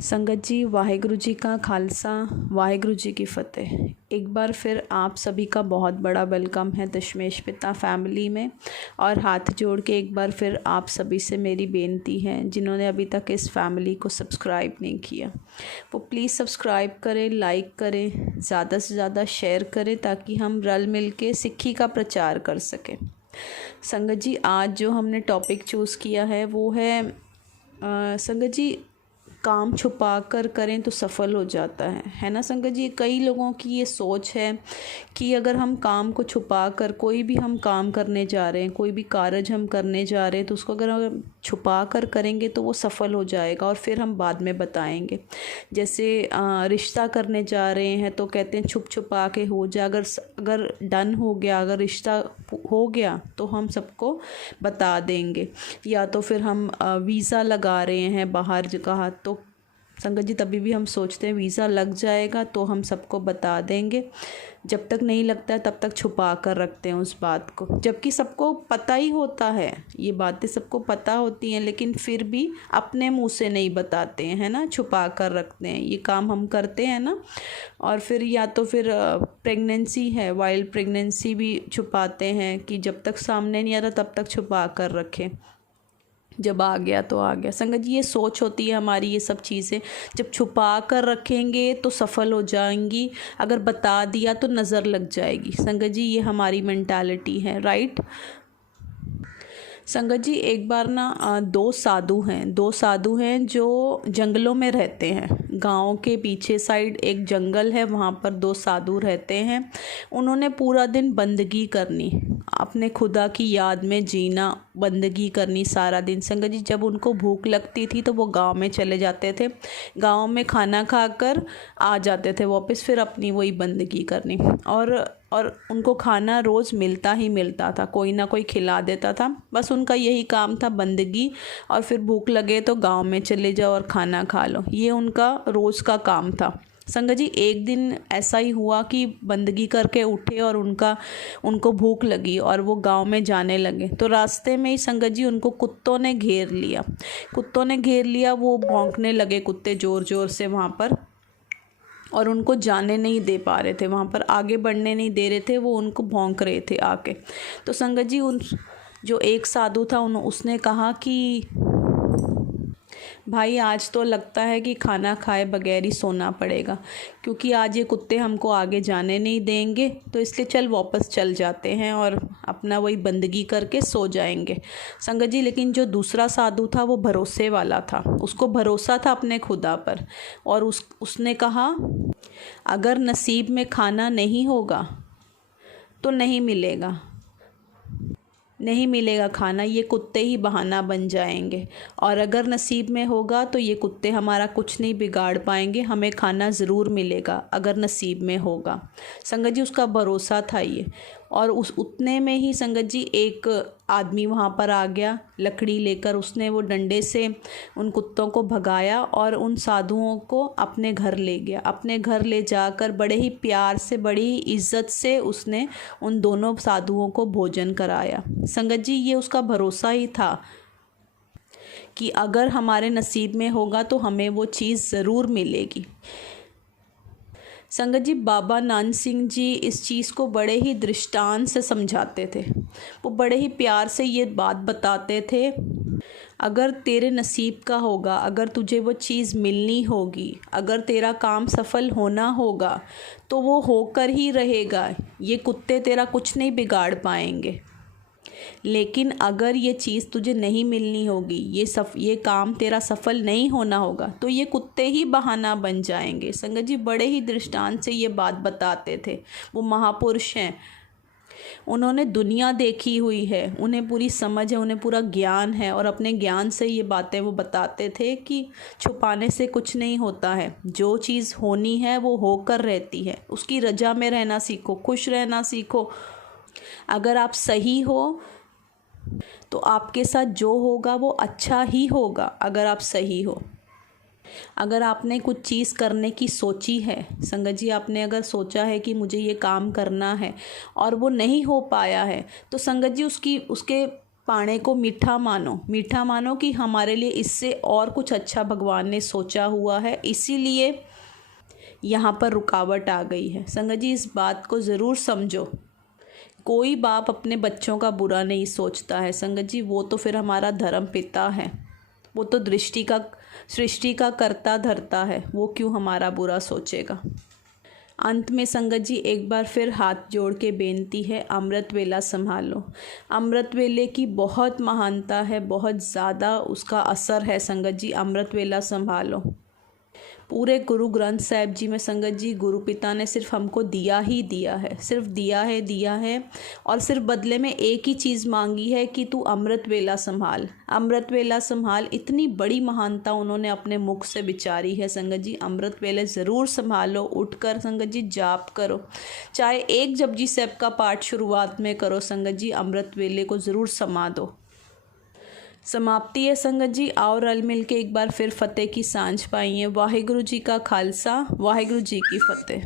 संगत जी, वाहिगुरु जी का खालसा, वाहिगुरु जी की फ़तेह। एक बार फिर आप सभी का बहुत बड़ा वेलकम है दशमेश पिता फैमिली में। और हाथ जोड़ के एक बार फिर आप सभी से मेरी बेनती है, जिन्होंने अभी तक इस फैमिली को सब्सक्राइब नहीं किया वो प्लीज़ सब्सक्राइब करें, लाइक करें, ज़्यादा से ज़्यादा शेयर करें, ताकि हम रल मिल के सिक्खी का प्रचार कर सकें। संगत जी, आज जो हमने टॉपिक चूज़ किया है वो है संगत जी, काम छुपा कर करें तो सफल हो जाता है ना संगत जी। कई लोगों की ये सोच है कि अगर हम काम को छुपा कर कोई भी हम काम करने जा रहे हैं, कोई भी कार्य हम करने जा रहे हैं, तो उसको अगर हम छुपा कर करेंगे तो वो सफल हो जाएगा और फिर हम बाद में बताएंगे। जैसे रिश्ता करने जा रहे हैं तो कहते हैं छुप छुपा के हो जा, अगर डन हो गया, अगर रिश्ता हो गया तो हम सबको बता देंगे। या तो फिर हम वीज़ा लगा रहे हैं बाहर जगह, तो संगत जी तभी भी हम सोचते हैं वीज़ा लग जाएगा तो हम सबको बता देंगे। जब तक नहीं लगता है तब तक छुपा कर रखते हैं उस बात को, जबकि सबको पता ही होता है, ये बातें सबको पता होती हैं, लेकिन फिर भी अपने मुंह से नहीं बताते हैं, है ना, छुपा कर रखते हैं। ये काम हम करते हैं ना। और फिर या तो फिर प्रेगनेंसी है, वाइल्ड प्रेगनेंसी भी छुपाते हैं कि जब तक सामने नहीं आता तब तक छुपा कर रखें, जब आ गया तो आ गया। संगत जी, ये सोच होती है हमारी, ये सब चीज़ें जब छुपा कर रखेंगे तो सफल हो जाएंगी, अगर बता दिया तो नज़र लग जाएगी। संगत जी, ये हमारी मेंटालिटी है, राइट। संगत जी, एक बार ना दो साधु हैं जो जंगलों में रहते हैं। गांव के पीछे साइड एक जंगल है, वहाँ पर दो साधु रहते हैं। उन्होंने पूरा दिन बंदगी करनी, अपने खुदा की याद में जीना, बंदगी करनी सारा दिन। संगत जी, जब उनको भूख लगती थी तो वो गांव में चले जाते थे, गांव में खाना खाकर आ जाते थे वापस, फिर अपनी वही बंदगी करनी। और उनको खाना रोज़ मिलता ही मिलता था, कोई ना कोई खिला देता था। बस उनका यही काम था, बंदगी, और फिर भूख लगे तो गांव में चले जाओ और खाना खा लो, ये उनका रोज़ का काम था। संगत जी, एक दिन ऐसा ही हुआ कि बंदगी करके उठे और उनको भूख लगी और वो गांव में जाने लगे। तो रास्ते में ही संगत जी उनको कुत्तों ने घेर लिया। वो भौंकने लगे कुत्ते ज़ोर ज़ोर से वहाँ पर, और उनको जाने नहीं दे पा रहे थे, वहाँ पर आगे बढ़ने नहीं दे रहे थे, वो उनको भौंक रहे थे आके। तो संगत जी, जो एक साधु था उसने कहा कि भाई, आज तो लगता है कि खाना खाए बगैर ही सोना पड़ेगा, क्योंकि आज ये कुत्ते हमको आगे जाने नहीं देंगे, तो इसलिए चल वापस चल जाते हैं और अपना वही बंदगी करके सो जाएंगे। संगत जी, लेकिन जो दूसरा साधु था वो भरोसे वाला था, उसको भरोसा था अपने खुदा पर, और उसने कहा अगर नसीब में खाना नहीं होगा तो नहीं मिलेगा खाना, ये कुत्ते ही बहाना बन जाएंगे, और अगर नसीब में होगा तो ये कुत्ते हमारा कुछ नहीं बिगाड़ पाएंगे, हमें खाना ज़रूर मिलेगा अगर नसीब में होगा। संगत जी, उसका भरोसा था ये। और उतने में ही संगत जी एक आदमी वहाँ पर आ गया लकड़ी लेकर, उसने वो डंडे से उन कुत्तों को भगाया और उन साधुओं को अपने घर ले गया। अपने घर ले जाकर बड़े ही प्यार से, बड़ी ही इज्जत से उसने उन दोनों साधुओं को भोजन कराया। संगत जी, ये उसका भरोसा ही था कि अगर हमारे नसीब में होगा तो हमें वो चीज़ ज़रूर मिलेगी। संगत जी, बाबा नानक सिंह जी इस चीज़ को बड़े ही दृष्टांत से समझाते थे, वो बड़े ही प्यार से ये बात बताते थे, अगर तेरे नसीब का होगा, अगर तुझे वो चीज़ मिलनी होगी, अगर तेरा काम सफल होना होगा तो वो होकर ही रहेगा, ये कुत्ते तेरा कुछ नहीं बिगाड़ पाएंगे। लेकिन अगर ये चीज़ तुझे नहीं मिलनी होगी, ये काम तेरा सफल नहीं होना होगा, तो ये कुत्ते ही बहाना बन जाएंगे। संगत जी, बड़े ही दृष्टांत से ये बात बताते थे। वो महापुरुष हैं, उन्होंने दुनिया देखी हुई है, उन्हें पूरी समझ है, उन्हें पूरा ज्ञान है, और अपने ज्ञान से ये बातें वो बताते थे कि छुपाने से कुछ नहीं होता है, जो चीज़ होनी है वो होकर रहती है, उसकी रजा में रहना सीखो, खुश रहना सीखो। अगर आप सही हो तो आपके साथ जो होगा वो अच्छा ही होगा, अगर आप सही हो। अगर आपने कुछ चीज़ करने की सोची है, संगत जी, आपने अगर सोचा है कि मुझे ये काम करना है और वो नहीं हो पाया है, तो संगत जी उसके पाने को मीठा मानो कि हमारे लिए इससे और कुछ अच्छा भगवान ने सोचा हुआ है, इसीलिए यहाँ पर रुकावट आ गई है। संगत जी, इस बात को ज़रूर समझो। कोई बाप अपने बच्चों का बुरा नहीं सोचता है संगत जी, वो तो फिर हमारा धर्म पिता है, वो तो सृष्टि का कर्ता धर्ता है, वो क्यों हमारा बुरा सोचेगा। अंत में संगत जी एक बार फिर हाथ जोड़ के बेनती है, अमृत वेला संभालो। अमृत वेले की बहुत महानता है, बहुत ज़्यादा उसका असर है संगत जी। अमृत वेला संभालो। पूरे गुरु ग्रंथ साहिब जी में संगत जी गुरु पिता ने सिर्फ हमको दिया ही दिया है, सिर्फ दिया है और सिर्फ बदले में एक ही चीज़ मांगी है कि तू अमृत वेला संभाल, अमृत वेला संभाल। इतनी बड़ी महानता उन्होंने अपने मुख से विचारी है संगत जी। अमृत वेले ज़रूर संभालो। उठकर संगत जी जाप करो, चाहे एक जपजी साहिब का पाठ शुरुआत में करो संगत जी, अमृत वेले को ज़रूर समा दो। समाप्ति है संगत जी। आओ रल मिल के एक बार फिर फतेह की सांझ पाइए। वाहिगुरु जी का खालसा, वाहिगुरु जी की फतेह।